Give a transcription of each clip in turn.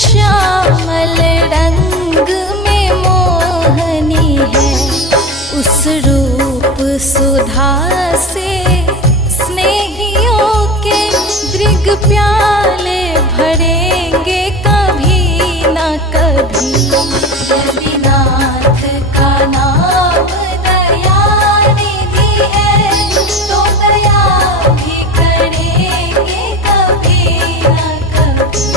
श्यामल रंग में मोहनी है। उस रूप सुधा से स्नेहियों के दृग प्याले भरेंगे कभी न कभी। रविनाथ का नाम दया निधि है, तो दया भी करेंगे कभी न कभी।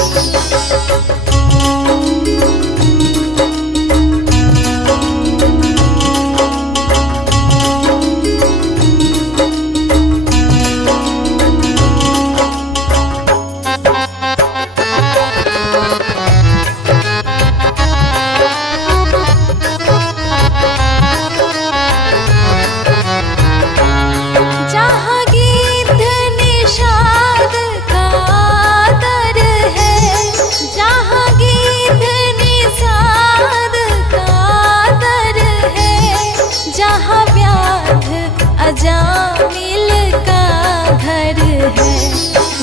अजामिल का घर है,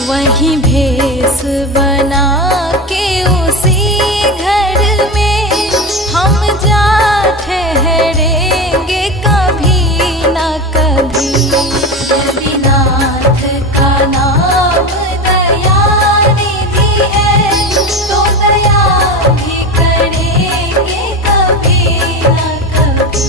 वहीं भेष बना के उसी घर में हम जा ठहरेंगे कभी न कभी। रविनाथ का नाम दया निधि है, तो दया भी करेंगे कभी न कभी।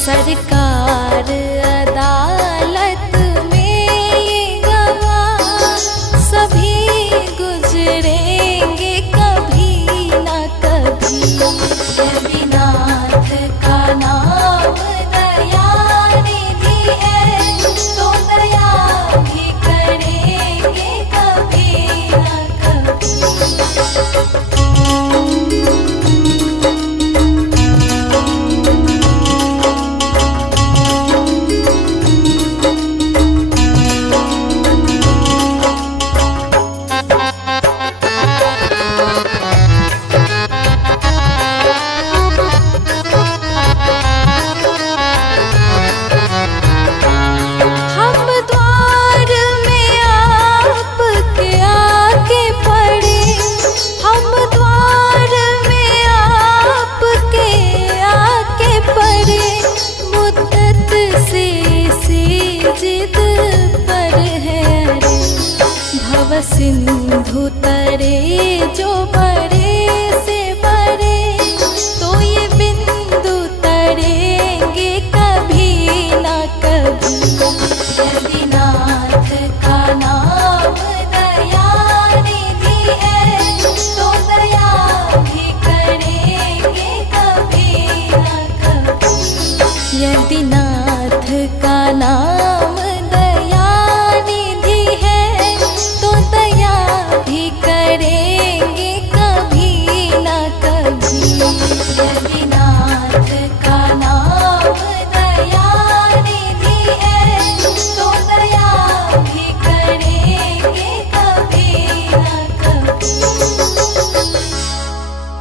सरकार अदालत में ये गवाह सभी गुजरेंगे कभी न कभी। रविनाथ का नाम दया निधि है, तो दया भी करेंगे कभी न कभी। सिंधु तरे जो